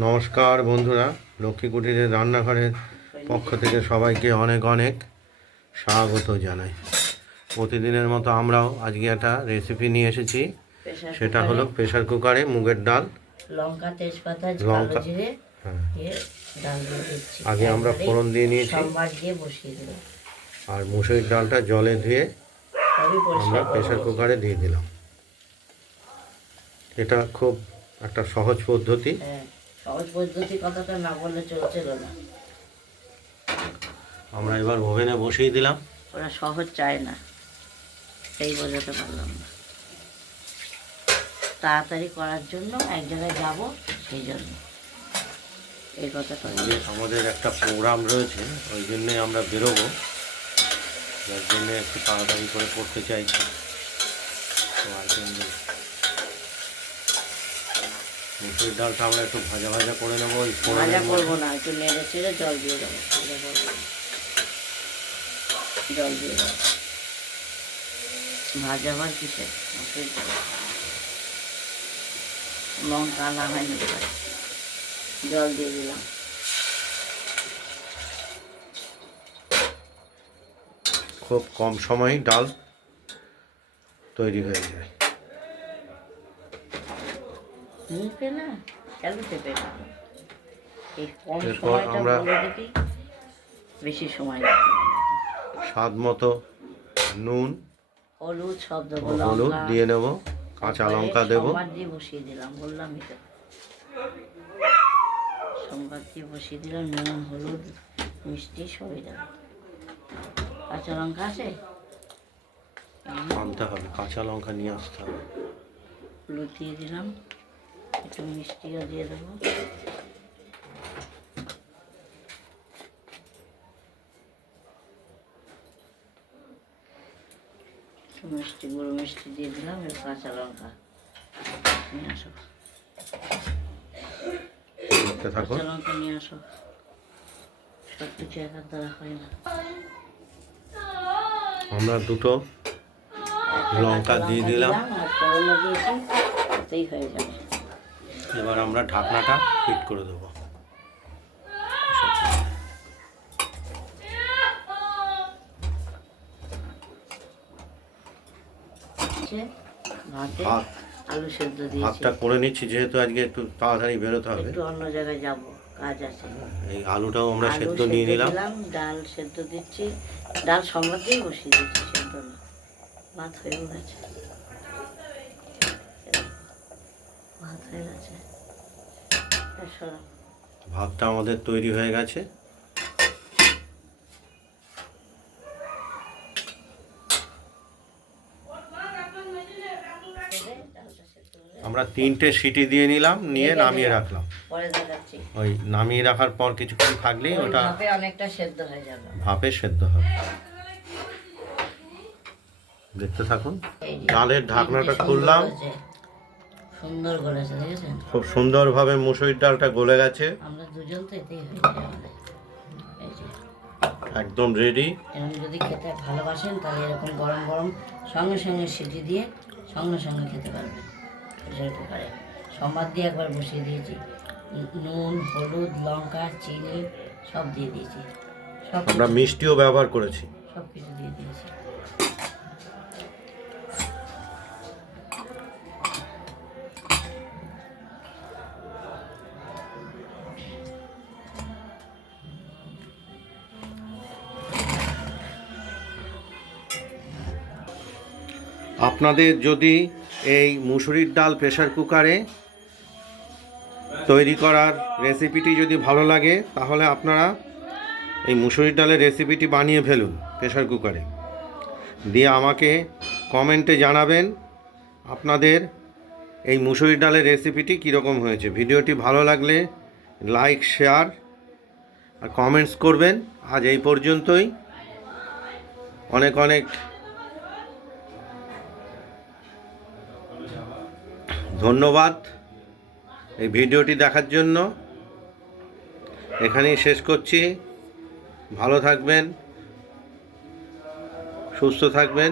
নমস্কার বন্ধুরা, লক্ষ্মী কুটিরের রান্নাঘরের পক্ষ থেকে সবাইকে অনেক অনেক স্বাগত জানাই। প্রতিদিনের মতো আমরাও আজকে একটা রেসিপি নিয়ে এসেছি। সেটা হলো প্রেশার কুকারে মুগের ডাল, লঙ্কা, তেজপাতা, লঙ্কা, জিরে হ্যাঁ, ডাল দিয়ে দিচ্ছি। আগে আমরা ফোড়ন দিয়ে নিয়েছি সম্বার দিয়ে বসিয়ে দিলাম। আর মুসুরির ডালটা জলে ধুয়ে আমরা প্রেশার কুকারে দিয়ে দিলাম। এটা খুব একটা সহজ পদ্ধতি। সহজ পদ্ধতি কথাটা না বললে চলছিল না। আমরা এবার ওভেনে বসিয়ে দিলাম। ওরা সহজ চায় না, সেই বোঝাতে পারলাম না। তাড়াতাড়ি করার জন্য এক জায়গায় যাব, সেই জন্য এই কথাটা। আমাদের একটা প্রোগ্রাম রয়েছে, ওই জন্যে আমরা বেরোবো, যার জন্যে একটু তাড়াতাড়ি করে করতে চাইছি। তো মুসুরির ডালটা আমরা একটু ভাজা ভাজা করে নেবো। ভাজা করবো না, একটু নেড়ে চেড়ে জল দিয়ে দেবো। জল দিয়ে দেবো। ভাজা আবার কিসে? মুসুরির ডাল লঙ্কা না হয়নি, জল দিয়ে দিলাম। খুব কম সময়ে ডাল তৈরি হয়ে যায়। এরপর আমরা বেশি সময় স্বাদ মতো নুন, হলুদ, হলুদ দিয়ে নেব, কাঁচা লঙ্কা দেবো। দিয়ে বসিয়ে দিলাম, বললামই তো। সোমবার দিয়ে বসিয়ে দিলাম, নুন, হলুদ, মিষ্টি সবই দেবো। কাঁচা লঙ্কা আছে, আনতে হবে, কাঁচা লঙ্কা নিয়ে আসতে হবে। হলুদ দিয়ে দিলাম, একটু মিষ্টিও দিয়ে দেবো। মিষ্টি, গুঁড়ো মিষ্টি দিয়ে দিলাম, এর কাঁচা লঙ্কা নিয়ে আসো। কাঁচা লঙ্কা নিয়ে আসো। সব কিছু একার দ্বারা হয় না। আমরা দুটো লঙ্কা দিয়ে দিলাম, আর করলা দিয়েছি, তাতেই হয়ে যাবে। এবার আমরা ঢাকনাটা ফিট করে দেবো। ভাত আলু সেদ্ধ দিয়েছি। ভাতটা করে নিচ্ছি, যেহেতু আজকে একটু তাড়াতাড়ি বেরোতে হবে, একটু অন্য জায়গায় যাব, কাজ আছে। এই আলুটাও আমরা সেদ্ধ নিয়ে নিলাম। ডাল সেদ্ধ দিচ্ছি, ডাল সম্বাদ দিয়ে বসিয়ে দিচ্ছি, সেদ্ধ না। ভাত হয়েও গেছে, ভাত হয়ে গেছে। ভাতটা আমাদের তৈরি হয়ে গেছে। আমরা 3টে সিটি দিয়ে নিলাম, নিয়ে নামিয়ে রাখলাম। ওই নামিয়ে রাখার পর কিছুক্ষণ থাকলেই ওটা অনেকটা সেদ্ধ হয়ে যাবে, ভাপে সেদ্ধ হবে। দেখতে থাকুন। ডালের ঢাকনাটা খুললাম, সুন্দর গলেছে, দেখেছেন? খুব সুন্দরভাবে মুসুরির ডালটা গলে গেছে। আমরা দুজন তো এতেই হয়ে যাবে। একদম রেডি। এরকম যদি খেতে ভালোবাসেন, তাহলে এরকম গরম গরম সঙ্গে সঙ্গে সিটি দিয়ে সঙ্গে সঙ্গে খেতে পারবেন। প্রেশার কুকারে সম্বাদ দিয়ে একবার বসিয়ে দিয়েছি, নুন, হলুদ, লঙ্কা, চিনি সব দিয়ে দিয়েছি। সব আমরা মিষ্টিও ব্যবহার করেছি, সব কিছু দিয়ে দিয়েছি। আপনাদের যদি এই মুসুরির ডাল প্রেশার কুকারে তৈরি করার রেসিপিটি যদি ভালো লাগে, তাহলে আপনারা এই মুসুরির ডালের রেসিপিটি বানিয়ে ফেলুন প্রেশার কুকারে, দিয়ে আমাকে কমেন্টে জানাবেন আপনাদের এই মুসুরির ডালের রেসিপিটি কীরকম হয়েছে। ভিডিওটি ভালো লাগলে লাইক, শেয়ার আর কমেন্টস করবেন। আজ এই পর্যন্তই। অনেক অনেক ধন্যবাদ এই ভিডিওটি দেখার জন্য। এখানেই শেষ করছি। ভালো থাকবেন, সুস্থ থাকবেন।